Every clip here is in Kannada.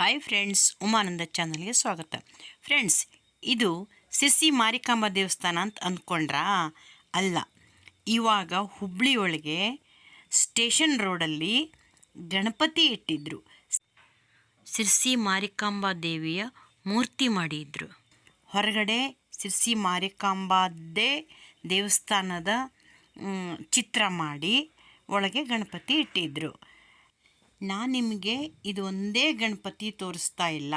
ಹಾಯ್ ಫ್ರೆಂಡ್ಸ್ ಉಮಾನಂದ ಚಾನಲ್ಗೆ ಸ್ವಾಗತ. ಫ್ರೆಂಡ್ಸ್ ಇದು ಸಿಸಿ ಮಾರಿಕಾಂಬ ದೇವಸ್ಥಾನ ಅಂತ ಅಂದ್ಕೊಂಡ್ರಾ ಅಲ್ಲ, ಇವಾಗ ಹುಬ್ಳಿ ಒಳಗೆ ಸ್ಟೇಷನ್ ರೋಡಲ್ಲಿ ಗಣಪತಿ ಇಟ್ಟಿದ್ರು. ಸಿರ್ಸಿ ಮಾರಿಕಾಂಬ ದೇವಿಯ ಮೂರ್ತಿ ಮಾಡಿದ್ರು. ಹೊರಗಡೆ ಸಿರ್ಸಿ ಮಾರಿಕಾಂಬಾದೇ ದೇವಸ್ಥಾನದ ಚಿತ್ರ ಮಾಡಿ ಒಳಗೆ ಗಣಪತಿ ಇಟ್ಟಿದ್ರು. ನಾನು ನಿಮಗೆ ಇದು ಒಂದೇ ಗಣಪತಿ ತೋರಿಸ್ತಾ ಇಲ್ಲ.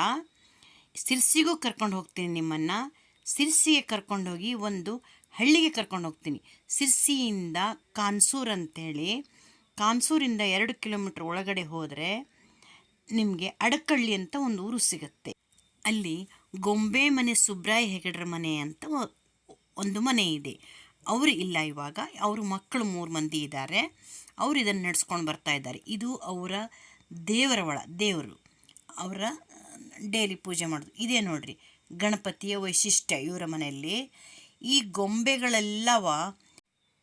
ಸಿರ್ಸಿಗೂ ಕರ್ಕೊಂಡು ಹೋಗ್ತೀನಿ ನಿಮ್ಮನ್ನು. ಸಿರ್ಸಿಗೆ ಕರ್ಕೊಂಡೋಗಿ ಒಂದು ಹಳ್ಳಿಗೆ ಕರ್ಕೊಂಡು ಹೋಗ್ತೀನಿ. ಸಿರ್ಸಿಯಿಂದ ಕಾನ್ಸೂರ್ ಅಂತೇಳಿ. ಕಾನ್ಸೂರಿಂದ ಎರಡು ಕಿಲೋಮೀಟ್ರ್ ಒಳಗಡೆ ಹೋದರೆ ನಿಮಗೆ ಅಡಕಳ್ಳಿ ಅಂತ ಒಂದು ಊರು ಸಿಗುತ್ತೆ. ಅಲ್ಲಿ ಗೊಂಬೆ ಮನೆ, ಸುಬ್ರಾಯ ಹೆಗಡ್ರ ಮನೆ ಅಂತ ಒಂದು ಮನೆ ಇದೆ. ಅವರು ಇಲ್ಲ ಇವಾಗ. ಅವ್ರ ಮಕ್ಕಳು ಮೂರು ಮಂದಿ ಇದ್ದಾರೆ ಅವರು ಇದನ್ನು ನಡೆಸ್ಕೊಂಡು ಬರ್ತಾ ಇದ್ದಾರೆ. ಇದು ಅವರ ದೇವರ ಒಳ, ದೇವರು. ಅವರ ಡೈಲಿ ಪೂಜೆ ಮಾಡೋದು. ಇದೇ ನೋಡ್ರಿ, ಗಣಪತಿಯ ವೈಶಿಷ್ಟ್ಯ ಇವರ ಮನೆಯಲ್ಲಿ. ಈ ಗೊಂಬೆಗಳೆಲ್ಲವ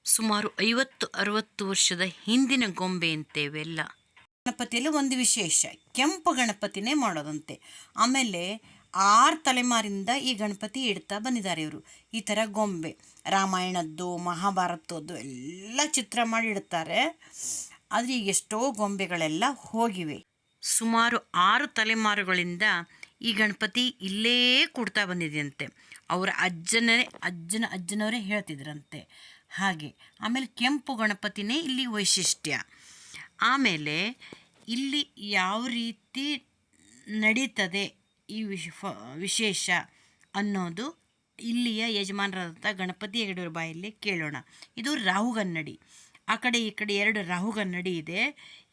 ಸುಮಾರು ಐವತ್ತು, ಅರವತ್ತು ವರ್ಷದ ಹಿಂದಿನ ಗೊಂಬೆ ಅಂತೇವೆಲ್ಲ ಗಣಪತಿಯಲ್ಲಿ ಒಂದು ವಿಶೇಷ, ಕೆಂಪು ಗಣಪತಿನೇ ಮಾಡೋದಂತೆ. ಆಮೇಲೆ ಆರು ತಲೆಮಾರಿಂದ ಈ ಗಣಪತಿ ಇಡ್ತಾ ಬಂದಿದ್ದಾರೆ ಇವರು. ಈ ಥರ ಗೊಂಬೆ, ರಾಮಾಯಣದ್ದು, ಮಹಾಭಾರತದ್ದು ಎಲ್ಲ ಚಿತ್ರ ಮಾಡಿ ಇಡ್ತಾರೆ. ಆದರೆ ಈಗ ಎಷ್ಟೋ ಗೊಂಬೆಗಳೆಲ್ಲ ಹೋಗಿವೆ. ಸುಮಾರು ಆರು ತಲೆಮಾರುಗಳಿಂದ ಈ ಗಣಪತಿ ಇಲ್ಲೇ ಕೊಡ್ತಾ ಬಂದಿದೆಯಂತೆ. ಅವರ ಅಜ್ಜನೇ ಅಜ್ಜನ ಅಜ್ಜನವರೇ ಹೇಳ್ತಿದ್ರಂತೆ. ಹಾಗೆ, ಆಮೇಲೆ ಕೆಂಪು ಗಣಪತಿನೇ ಇಲ್ಲಿ ವೈಶಿಷ್ಟ್ಯ. ಆಮೇಲೆ ಇಲ್ಲಿ ಯಾವ ರೀತಿ ನಡೀತದೆ ಈ ವಿಶ್ ಫ- ವಿಶೇಷ ಅನ್ನೋದು ಇಲ್ಲಿಯ ಯಜಮಾನರಾದಂಥ ಗಣಪತಿ ಹೆಗಡೂರು ಬಾಯಲ್ಲಿ ಕೇಳೋಣ. ಇದು ರಾಹುಗನ್ನಡಿ ಆ ಕಡೆ ಈ ಕಡೆ ಎರಡು ರಾಹುಗನ್ನಡಿ ಇದೆ.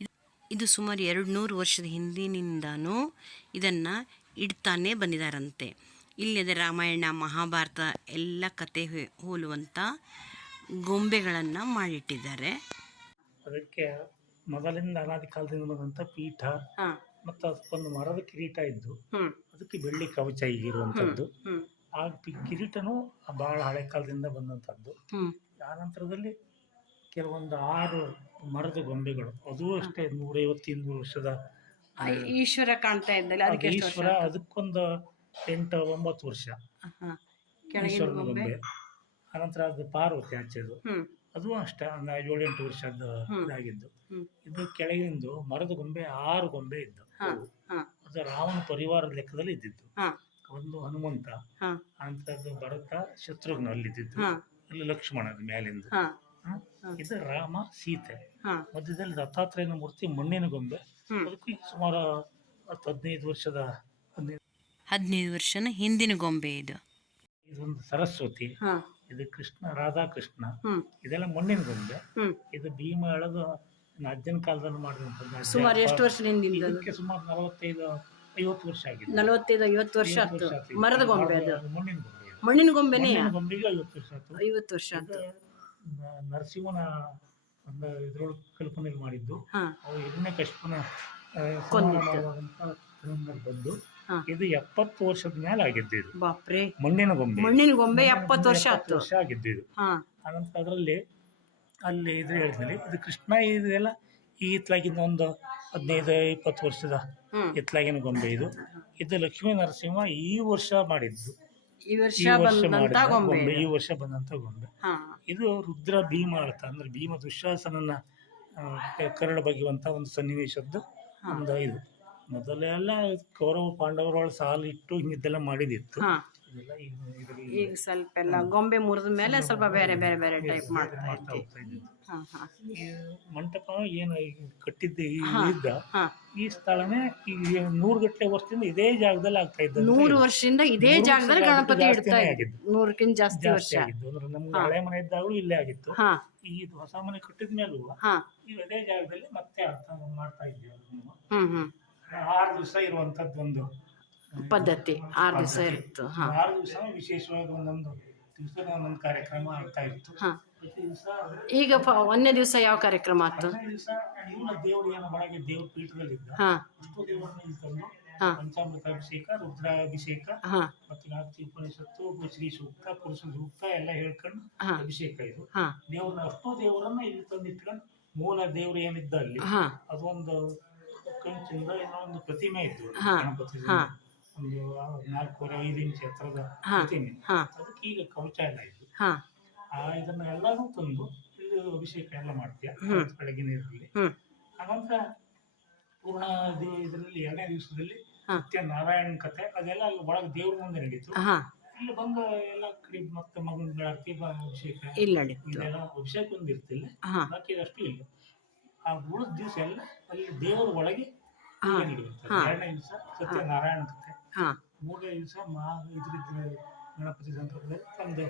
ಇದು- ಇದು ಸುಮಾರು ಎರಡು ನೂರು ವರ್ಷದ ಹಿಂದಿನಿಂದನೂ ಇದನ್ನು ಇಡ್ತಾನೆ ಬಂದಿದ್ದಾರಂತೆ ಇಲ್ಲಿದೆ ರಾಮಾಯಣ ಮಹಾಭಾರತ ಎಲ್ಲ ಕತೆ ಹೋಲುವಂಥ ಗೊಂಬೆಗಳನ್ನು ಮಾಡಿಟ್ಟಿದ್ದಾರೆ. ಅದಕ್ಕೆ ಮೊದಲಿಂದ ಅನಾದಿ ಕಾಲದಿಂದ ಬಂದಂಥ ಪೀಠ ಹಾಂ. ಮತ್ತು ಅದಕ್ಕೊಂದು ಮರದ ಕಿರೀಟ ಇದ್ದು ಹ್ಞೂ ಅದಕ್ಕೆ ಬೆಳ್ಳಿ ಕವಚ ಈಗಿರುವಂಥದ್ದು ಆ ಪಿ- ಬಹಳ ಹಳೆ ಕಾಲದಿಂದ ಬಂದಂಥದ್ದು. ಆ ನಂತರದಲ್ಲಿ ಕೆಲವೊಂದು ಆರು ಮರದ ಗೊಂಬೆಗಳು. ಅದು ಅಷ್ಟೇ ನೂರೈವತ್ತು ಇನ್ನೂರು ವರ್ಷದ ಈಶ್ವರ ಕಾಣ್ತಾ ಇದ್ದಲ್ಲ ಅದಕ್ಕೆ ಈಶ್ವರ ಅದಕ್ಕೊಂದು ಎಂಟು ಒಂಬತ್ತು ವರ್ಷ. ಈಶ್ವರನ ಗೊಂಬೆ. ಆನಂತರ ಅದು ಪಾರ್ವತಿ ಆಚೆದು. ಅದು ಅಷ್ಟೇ ಒಂದು ಏಳೆಂಟು ವರ್ಷದ. ಇದಾಗಿದ್ದು. ಇದು ಕೆಳಗಿಂದು ಮರದ ಗೊಂಬೆ ಆರು ಗೊಂಬೆ ಇದ್ದು. ಅದು ರಾವಣ ಪರಿವಾರದ ಲೆಕ್ಕದಲ್ಲಿ ಇದ್ದಿದ್ದು. ಹಾಂ. ಒಂದು ಹನುಮಂತ ಹಾಂ. ಅಂತದ್ದು ಭರತ ಶತ್ರುಘ್ನ ಅಲ್ಲಿದ್ದಿದ್ದು ಇದ್ದಿದ್ದು. ಅಲ್ಲಿ ಲಕ್ಷ್ಮಣ ಅದು ಮೇಲಿಂದ. ಹಾಂ. ಇದು ರಾಮ ಸೀತೆ. ಹಾಂ. ಮಧ್ಯದಲ್ಲಿ ದತ್ತಾತ್ರೇಯನ ಮೂರ್ತಿ ಮಣ್ಣಿನ ಗೊಂಬೆ. ಹ್ಮ್. ಅದಕ್ಕೆ ಸುಮಾರು ಹತ್ತು ಹದಿನೈದು ವರ್ಷದ ಹದಿನೈದು ಹದಿನೈದು ವರ್ಷನ ಹಿಂದಿನ ಗೊಂಬೆ ಇದು. ಇದೊಂದು ಸರಸ್ವತಿ. ಹಾಂ. ಇದು ಕೃಷ್ಣ ರಾಧಾಕೃಷ್ಣ. ಇದೆಲ್ಲ ಮಣ್ಣಿನ ಗೊಂಬೆ. ಇದು ಭೀಮ ಎಳೆದು ನನ್ನ ಅಜ್ಜನ ಕಾಲದಲ್ಲಿ ಮಾಡಿದಂಥದ್ದು ಸುಮಾರು ಎಷ್ಟು ವರ್ಷದಿಂದ ಇದಕ್ಕೆ ಸುಮಾರು ನಲವತ್ತೈದು ಐವತ್ತು ವರ್ಷ ಆಗಿದೆ. ನಲವತ್ತೈದು ಐವತ್ತು ವರ್ಷ ಆಯ್ತು. ಮರದ ಗೊಂಬೆ ಅದು. ಮಣ್ಣಿನ ಗೊಂಬೆ ಮಣ್ಣಿನ ಗೊಂಬೆನೇ? ಮಣ್ಣಿನ ಗೊಂಬೆಗೆ ಐವತ್ತು ವರ್ಷ ಆಯ್ತು. ಐವತ್ತು ವರ್ಷ ಆಯ್ತು. ನರಸಿಂಹನ ಒಂದು ಇದ್ರೊಳಗೆ ಕಲ್ಪನೆಯಲ್ಲಿ ಮಾಡಿದ್ದು. ಹಾಂ. ಅವು ಎರಡನೇ ಕಶ್ಯಪನ. ಬಂದು ಹಾ. ಇದು ಎಪ್ಪತ್ತು ವರ್ಷದ ಮೇಲೆ ಆಗಿದ್ದು ಇದು. ಬಾಪ್ರೆ. ಮಣ್ಣಿನ ಗೊಂಬೆ. ಮಣ್ಣಿನ ಗೊಂಬೆ ಎಪ್ಪತ್ತು ವರ್ಷ ಎಪ್ಪತ್ತು ಆಯ್ತು. ವರ್ಷ ಆಗಿದ್ದು ಇದು. ಹಾಂ. ಅನಂತರ ಅದರಲ್ಲಿ ಅಲ್ಲಿ ಇದು ಹೇಳಿದ್ಮೇಲೆ ಇದು ಕೃಷ್ಣ ಇದೆಲ್ಲ ಈ ಇತ್ಲಾಗಿಂದ ಒಂದು ಹದಿನೈದು ಇಪ್ಪತ್ತು ವರ್ಷದ ಇತ್ಲಾಗಿನ ಗೊಂಬೆ ಇದು. ಇದು ಲಕ್ಷ್ಮೀ ನರಸಿಂಹ ಈ ವರ್ಷ ಮಾಡಿದ್ದು. ಈ ವರ್ಷ ಈ ವರ್ಷ ಬಂದಂತ ಮಾಡಿದ ಗೊಂಬೆ ಗೊಂಬೆ ಈ ವರ್ಷ ಬಂದಂತ ಗೊಂಬೆ. ಹಾಂ. ಇದು ರುದ್ರ ಭೀಮ ಅರ್ಥ ಅಂದ್ರೆ ಭೀಮ ದುಶ್ಯಾಸನನ್ನ ಆ, ಕರಳು ಬಗೆಯುವಂತ ಒಂದು ಸನ್ನಿವೇಶದ್ದು ಒಂದು ಇದು. ಮೊದಲೆಲ್ಲ ಕೌರವ ಪಾಂಡವರೊಳ ಸಾಲಿಟ್ಟು ಇಟ್ಟು ಹಿಂಗಿದ್ದೆಲ್ಲ ಮಾಡಿದಿತ್ತು. ಹಾಂ. ಈಗ ಸ್ವಲ್ಪ ಎಲ್ಲ ಗೊಂಬೆ ಮುರಿದ ಮೇಲೆ ಸ್ವಲ್ಪ ಬೇರೆ ಬೇರೆ ಬೇರೆ ಟೈಪ್ ಮಾಡ್ತಾ ಹಾಂ ಹಾಂ. ಮಂಟಪ ಏನು ಕಟ್ಟಿದ್ದ ಇದ್ದ ಈ ಸ್ಥಳನೇ ಈಗ ನೂರು ಗಟ್ಟಲೆ ವರ್ಷದಿಂದ ಇದೇ ಜಾಗದಲ್ಲಿ ಆಗ್ತಾ ಇದ್ದ ನೂರು ವರ್ಷದಿಂದ ಇದೇ ಜಾಗದಲ್ಲಿ ಗಣಪತಿ ಇಡ್ತಾ ಆಗಿದ್ದು. ನೂರಕ್ಕಿಂತ ಜಾಸ್ತಿ ವರ್ಷ. ಆಗಿತ್ತು ಅಂದ್ರೆ ನಮ್ಗೆ. ಹಳೆ ಮನೆ ಇದ್ದಾಗಲೂ ಇಲ್ಲೇ ಆಗಿತ್ತು. ಈ ಇದು ಹೊಸ ಮನೆ ಕಟ್ಟಿದ ಮೇಲೂ ಈ ಈಗ ಅದೇ ಜಾಗದಲ್ಲಿ ಮತ್ತೆ ಅರ್ಥ ಮಾಡ್ತಾ ಇದ್ದೀವಿ ಆರು ದಿವಸ ಇರುವಂತದ್ದು ಒಂದು ಪದ್ಧತಿ. ಆರು ದಿವಸ. ಇರುತ್ತೆ ಹಾಂ. ಆರು ದಿವಸ ವಿಶೇಷವಾಗಿ ಒಂದೊಂದು ದಿವಸ ಒಂದೊಂದು ಕಾರ್ಯಕ್ರಮ ಆಗ್ತಾ ಇತ್ತು. ಹಾಂ. ಪ್ರತಿ ದಿವಸ ಈಗ ಪ ಒಂದನೇ ದಿವಸ ಯಾವ ಕಾರ್ಯಕ್ರಮ ಆಯ್ತು ಹದಿನೈದು ದಿವಸ ಇವನ ದೇವರು ಏನು ಒಳಗೆ ದೇವ್ರ ಪೀಠದಲ್ಲಿದ್ದ. ಹಾಂ. ಅಷ್ಟು ದೇವರನ್ನ ಇಲ್ಲಿ ತಂದು ಹಾ. ಪಂಚಾಮೃತಾಭಿಷೇಕ ರುದ್ರಾಭಿಷೇಕ ಹಾಂ. ಮತ್ತು ನಾಲ್ಕು ಉಪನಿಷತ್ತು ಶ್ರೀ ಸೂಕ್ತ ಪುರುಷ ಸೂಕ್ತ ಎಲ್ಲ ಹೇಳ್ಕೊಂಡು ಹಾಂ. ಅಭಿಷೇಕ ಇದು. ಹಾಂ. ದೇವ್ರನ್ನ ಅಷ್ಟು ದೇವರನ್ನ ಇಲ್ಲಿ ತಂದಿಟ್ಕೊಂಡು ಮೂಲ ದೇವ್ರು ಏನಿದ್ದ ಅಲ್ಲಿ ಹಾಂ. ಅದೊಂದು ಕಂಚಿಂದ ಏನೋ ಒಂದು ಪ್ರತಿಮೆ ಇತ್ತು. ಹಾ, ಗಣಪತಿ ಹಾ. ಒಂದು ನಾಲ್ಕೂವರೆ ಐದು ಇಂಚ್ ಎತ್ತರದ ಹಾ. ಅದಕ್ಕೆ ಈಗ ಕವಚ ಎಲ್ಲ ಹಾ. ಆ ಇದನ್ನ ಎಲ್ಲಾನು ತಂದು ಇಲ್ಲಿ ಅಭಿಷೇಕ ಎಲ್ಲ ಮಾಡ್ತೀಯ. ಬೆಳಗ್ಗೆ ನೀರಲ್ಲಿ. ಆನಂತರ ಪೂರ್ಣ ಇದರಲ್ಲಿ ಎರಡನೇ ದಿವಸದಲ್ಲಿ ಮತ್ತೆ ಸತ್ಯನಾರಾಯಣ ಕಥೆ ಅದೆಲ್ಲ ಅಲ್ಲಿ ಒಳಗೆ ದೇವ್ರ ಮುಂದೆ ನಡೀತು. ಇಲ್ಲಿ ಬಂದು ಎಲ್ಲ ಕಡೆ ಮತ್ತೆ ಮಗನ ಬೆಳಗ್ಗೆ ಅಭಿಷೇಕ ಇದೆಲ್ಲ ಅಭಿಷೇಕ ಒಂದು ಇರ್ತಿಲ್ಲ. ಹಾ. ಬಾಕಿ ಅಷ್ಟು ಇಲ್ಲ. ಆ ಉಳಿದ ದಿವಸ ಎಲ್ಲ ಅಲ್ಲಿ ದೇವರ ಒಳಗೆ. ಎರಡನೇ ದಿವಸ ಸತ್ಯನಾರಾಯಣ ಕಥೆ ಮೂರನೇ ದಿವಸ ಮಹಾ ಇದ್ರಿದ್ರೆ ಗಣಪತಿ ಸಂದರ್ಭದಲ್ಲಿ ಒಂದು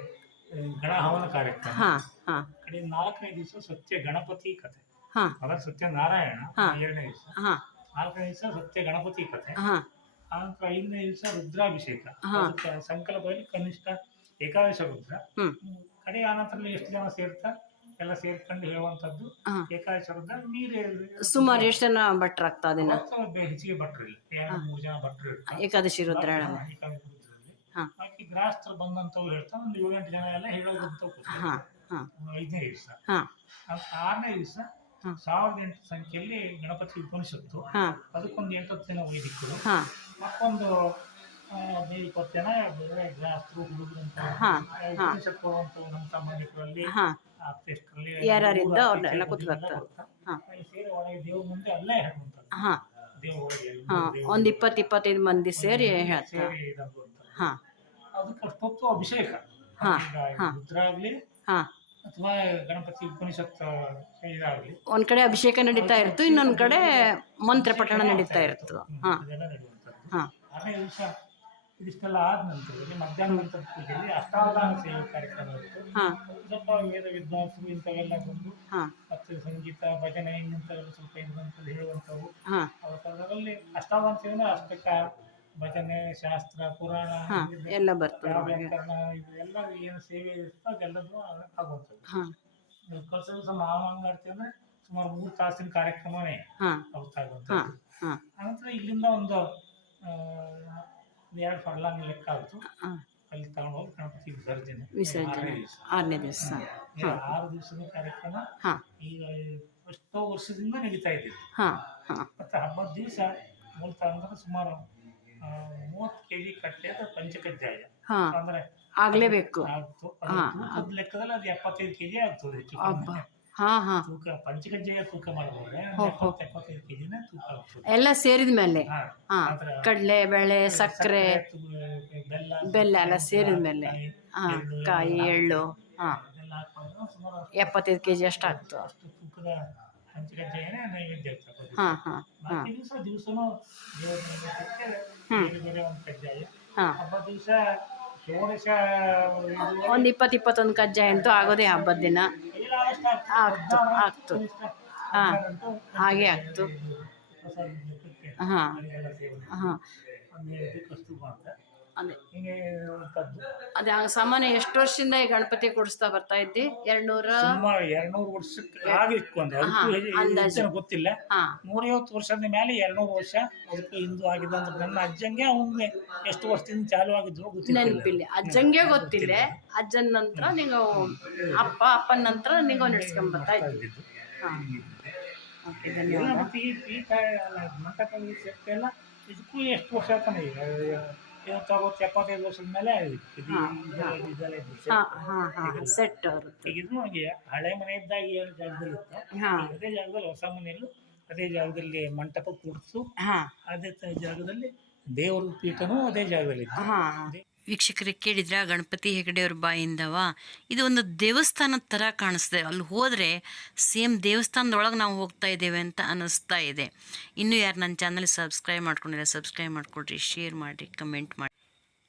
ಗಣಹವನ ಗಣ ಹವನ ಕಾರ್ಯಕ್ರಮ ಕಡೆ ನಾಲ್ಕನೇ ದಿವಸ ಸತ್ಯ ಗಣಪತಿ ಕಥೆ ಹಾ. ಸತ್ಯ ನಾರಾಯಣ. ಎರಡನೇ ದಿವಸ. ನಾಲ್ಕನೇ ದಿವಸ ಸತ್ಯ ಗಣಪತಿ ಕಥೆ ಆನಂತರ ಐದನೇ ದಿವಸ ರುದ್ರಾಭಿಷೇಕ. ಸಂಕಲ್ಪದಲ್ಲಿ ಕನಿಷ್ಠ ಏಕಾದಶ ರುದ್ರ. ಕಡೆ ಆನಂತರ ಎಷ್ಟು ಜನ ಸೇರ್ತಾ? ಎಲ್ಲ ಸೇರ್ಕೊಂಡು ಹೇಳುವಂಥದ್ದು ಹಾ. ನೀರು ನೀರೇ ಸುಮಾರು ಎಷ್ಟು ಜನ ಭಟ್ರಾಗ್ತಾ ದಿನ ಅವತ್ತು ಬೆ- ಹೆಚ್ಚಿಗೆ ಭಟ್ರು ಇಲ್ಲ. ಎರಡು ಮೂರು ಜನ ಭಟ್ರು ಇರ್ತಾರೆ. ಏಕಾದಶಿ ರುದ್ರ ಹಾ. ಹಾ. ಬಾಕಿ ಗೃಹಸ್ಥರು ಬಂದಂಥವ್ರು ಹೇಳ್ತಾರೆ ಒಂದು ಏಳೆಂಟು ಜನ ಎಲ್ಲ ಹೇಳೋದಂತ ಹಾ ಹಾ. ಐದನೇ ದಿವಸ. ಹಾ. ಆರನೇ ದಿವಸ ಹಾ. ಸಾವಿರದ ಎಂಟು ಸಂಖ್ಯೆಯಲ್ಲಿ ಗಣಪತಿ ಉಪನಿಷತ್ತು. ಹಾ. ಅದಕ್ಕೊಂದು ಎಂಟತ್ತು ದಿನ ವೈದಿಕರು. ಹಾ. ಮತ್ತೊಂದು ಇಪ್ಪತ್ತು ಜನ ಹುಡುಗರು ನಮ್ಮ ಸಂಬಂಧಿಕರಲ್ಲಿ ಊರ ಅವ್ರನ್ನೆಲ್ಲ ಕೂತ್ ಬರ್ತಾರೆ. ಸೇರಿ ಒಳಗೆ ದೇವ್ರ ಮುಂದೆ ಅಲ್ಲೇ ಹೇಳುವಂಥದ್ದು ಹಾ. ಹಾ ಒಂದು ಇಪ್ಪತ್ತು ಇಪ್ಪತ್ತೈದು ಮಂದಿ ಸೇರಿ ಹೇಳ್ತಾರೆ ಹಾಂ. ಅದಕ್ಕೆ ಅಭಿಷೇಕ. ಹಾಂ ಹಾಂ ಹಾ. ರುದ್ರಾಗ್ಲಿ ಅಥವಾ ಗಣಪತಿ ಉಪನಿಷತ್ ಇದಾಗ್ಲಿ. ಒಂದ್ ಕಡೆ ಅಭಿಷೇಕ ನಡೀತಾ ಇರ್ತು ಇನ್ನೊಂದ್ ಕಡೆ ಮಂತ್ರ ಪಠಣ ನಡೀತಾ ಇರ್ತು. ಹಾಂ ಹಾ. ಅದೆಲ್ಲ ನಡೆಯುವಂಥದ್ದು ಹಾ. ಆರನೇ ದಿವಸ ಇದಿಷ್ಟೆಲ್ಲ ಆದ ನಂತರದಲ್ಲಿ ಮಧ್ಯಾಹ್ನ ನಂತರ ಪೂಜೆಯಲ್ಲಿ ಅಷ್ಟಾವಧಾನ ಸೇವೆ ಕಾರ್ಯಕ್ರಮ ಇತ್ತು. ಸ್ವಲ್ಪ ವೇದ ವಿದ್ವಾಂಸರು ಇಂಥವೆಲ್ಲ ಬಂದು ಮತ್ತೆ ಸಂಗೀತ ಭಜನೆ ಇಂಥವೆಲ್ಲ ಸ್ವಲ್ಪ ಇರುವಂಥದ್ದು ಹೇಳುವಂಥವು. ಅದರಲ್ಲಿ ಅಷ್ಟಾವಧಾನ ಸೇವೆ ಅಷ್ಟಕ್ಕ ಭಜನೆ ಶಾಸ್ತ್ರ ಪುರಾಣ ಎಲ್ಲ ಬರ್ತದೆ ವ್ಯಾಕರಣ ಇದು ಎಲ್ಲ ಏನು ಸೇವೆ ಇರುತ್ತೋ ಅದೆಲ್ಲದೂ ಆಗುವಂಥದ್ದು. ಕಲ್ಸಲು ಸಹ ಮಹಾಮಂಗಾರತಿ ಅಂದ್ರೆ ಸುಮಾರು ಮೂರು ತಾಸಿನ ಕಾರ್ಯಕ್ರಮನೇ ಹಾ. ಆನಂತರ ಇಲ್ಲಿಂದ ಒಂದು ಆ, ಒಂದು ಎರಡು ಫರ್ಲಾಂಗ್ ಲೆಕ್ಕ ಆಯ್ತು. ಅಲ್ಲಿ ತಗೊಂಡೋಗಿ ಗಣಪತಿ ವಿಸರ್ಜನೆ. ವಿಸರ್ಜನೆ. ಆರನೇ ದಿವಸ. ಆರು ದಿವಸದ ಕಾರ್ಯಕ್ರಮ. ಈಗ ಎಷ್ಟೋ ವರ್ಷದಿಂದ ನಡೀತಾ ಇದ್ದಿತ್ತು ಮತ್ತು ಹಬ್ಬದ ದಿವಸ ಮೂಲತಃ ಅಂದ್ರೆ ಸುಮಾರು ಮೂವತ್ತು ಕೆ ಜಿ ಅದು ಪಂಚಕಜ್ಜಾಯ ಅಂದ್ರೆ ಆಗ್ಲೇಬೇಕು. ಆಗ್ತು. ಅದು ಲೆಕ್ಕದಲ್ಲಿ ಅದು ಎಪ್ಪತ್ತೈದು ಕೆ ಜಿ ಆಗ್ತದೆ ಹೆಚ್ಚು. ಹಾ ಹಾ. ತೂಕ ಪಂಚಕಜ್ಜಾಯ ತೂಕ ಎಪ್ಪತ್ತೈದು ತೂಕ ಎಲ್ಲ ಸೇರಿದ ಮೇಲೆ. ಹಾ. ಹಾ ಆದ್ರೆ ಕಡಲೆ ಬೇಳೆ ಸಕ್ಕರೆ ಬೆಲ್ಲ ಬೆಲ್ಲ ಎಲ್ಲ ಸೇರಿದ ಮೇಲೆ. ಹಾ ಎಳ್ಳು, ಕಾಯಿ ಎಳ್ಳು ಹಾ. ಅದೆಲ್ಲ ಹಾಕೊಂಡು ಸುಮಾರು ಎಪ್ಪತ್ತೈದು ಕೆ ಜಿ ಅಷ್ಟು ಆಗ್ತು ತೂಕದ ಪಂಚಕಜ್ಜಾಯನೇ ನೈವೇದ್ಯ ಹಾ ಹಾ ಹಾ. ಬಾಕಿ ದಿವಸ ದಿವಸನೂ ದೇವರ ನೈವೇದ್ಯಕ್ಕೆ ಬೇರೆ ಬೇರೆ ಒಂದು ಕಜ್ಜಾಯ ಹಾ. ಹಬ್ಬದ ದಿವಸ ಒಂದು ಇಪ್ಪತ್ತು ಇಪ್ಪತ್ತೊಂದು ಕಜ್ಜಾಯ ಅಂತೂ ಆಗೋದೇ ಹಬ್ಬದ ದಿನ. ಆಗ್ತು ಆಗ್ತು ಹಾಂ, ಹಾಗೆ ಆಗ್ತು ಹಾಂ. ಹಾ ಅದೇ. ಅದೇ ಆ ಸಾಮಾನ್ಯ ಎಷ್ಟು ವರ್ಷದಿಂದ ಈ ಗಣಪತಿ ಕೊಡಿಸ್ತಾ ಬರ್ತಾ ಇದ್ದಿ? ಎರಡ್ನೂರ ಸುಮಾರು ಎರಡ್ನೂರು ವರ್ಷಕ್ಕೆ ಆಗಿತ್ತು ಅಂದ್ರೆ ಹಾ, ಅದಕ್ಕೂ ಹೆಚ್ಚು- ಅಂದಾಜು. ಹೆಚ್ಚಿನ ಗೊತ್ತಿಲ್ಲ. ಹಾ. ನೂರೈವತ್ತು ವರ್ಷದ ಮೇಲೆ ಎರಡ್ನೂರು ವರ್ಷ ಅದಕ್ಕೆ ಹಿಂದೂ ಆಗಿದೆ ಅಂದ್ರೆ ನನ್ನ ಅಜ್ಜಂಗೆ ಅವ್ನಿಗೆ ಎಷ್ಟು ವರ್ಷದಿಂದ ಚಾಲು ಆಗಿದ್ರು ಗೊತ್ತಿಲ್ಲ. ನೆನಪಿಲ್ಲ. ಅಜ್ಜಂಗೆ ಗೊತ್ತಿಲ್ಲ. ಅಜ್ಜನ ನಂತರ ನೀವು ಅಪ್ಪ ಅಪ್ಪನ ನಂತರ ನೀವು ನಡ್ಸ್ಕೊಂಡ್ ಬರ್ತಾ ಇದ್ದಿ. ಹಾ. ಓಕೆ ಎಲ್ಲ ಧನ್ಯವಾದ. ಮತ್ತೆ ಈ ಎಲ್ಲ ಇದಕ್ಕೂ ಎಷ್ಟು ವರ್ಷ ತಾನೇ ಈಗ? ಅರವತ್ತು ಎಪ್ಪತ್ತೈದು ವರ್ಷದ ಮೇಲೆ ಇದು ಹಾ, ಇದೆಲ್ಲ- ಇದೆಲ್ಲ ಇದು set. ಹಾ ಹಾ ಹಾ ಸೆಟ್ ಈಗ ಇದು ಹಾಗೆ ಹಳೆ ಮನೆ ಇದ್ದಾಗ ಏನು ಜಾಗದಲ್ಲಿ ಇತ್ತು? ಹಾ. ಈಗ ಅದೇ ಜಾಗದಲ್ಲಿ ಹೊಸ ಮನೆಯಲ್ಲೂ ಅದೇ ಜಾಗದಲ್ಲಿ ಮಂಟಪ ಕೂಡಿಸು ಹಾ. ಅದೇ ತ- ಜಾಗದಲ್ಲಿ ದೇವರ ಪೀಠನೂ ಅದೇ ಜಾಗದಲ್ಲಿ ಇತ್ತು. ಹಾ. ವೀಕ್ಷಕರಿಗೆ ಕೇಳಿದ್ರ, ಗಣಪತಿ ಹೆಗಡೆಯವ್ರ ಬಾಯಿಂದವ? ಇದು ಒಂದು ದೇವಸ್ಥಾನದ ಥರ ಕಾಣಿಸ್ದೆ. ಅಲ್ಲಿ ಹೋದರೆ ಸೇಮ್ ದೇವಸ್ಥಾನದೊಳಗೆ ನಾವು ಹೋಗ್ತಾ ಇದ್ದೇವೆ ಅಂತ ಅನ್ನಿಸ್ತಾ ಇದೆ. ಇನ್ನೂ ಯಾರು ನನ್ನ ಚಾನಲ್ ಸಬ್ಸ್ಕ್ರೈಬ್ ಮಾಡ್ಕೊಂಡಿಲ್ಲ, ಸಬ್ಸ್ಕ್ರೈಬ್ ಮಾಡ್ಕೊಳ್ರಿ ಶೇರ್ ಮಾಡಿರಿ, ಕಮೆಂಟ್ ಮಾಡಿ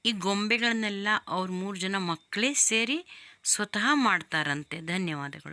ಈ ಗೊಂಬೆಗಳನ್ನೆಲ್ಲ ಅವ್ರ ಮೂರು ಜನ ಮಕ್ಕಳೇ ಸೇರಿ ಸ್ವತಃ ಮಾಡ್ತಾರಂತೆ. ಧನ್ಯವಾದಗಳು.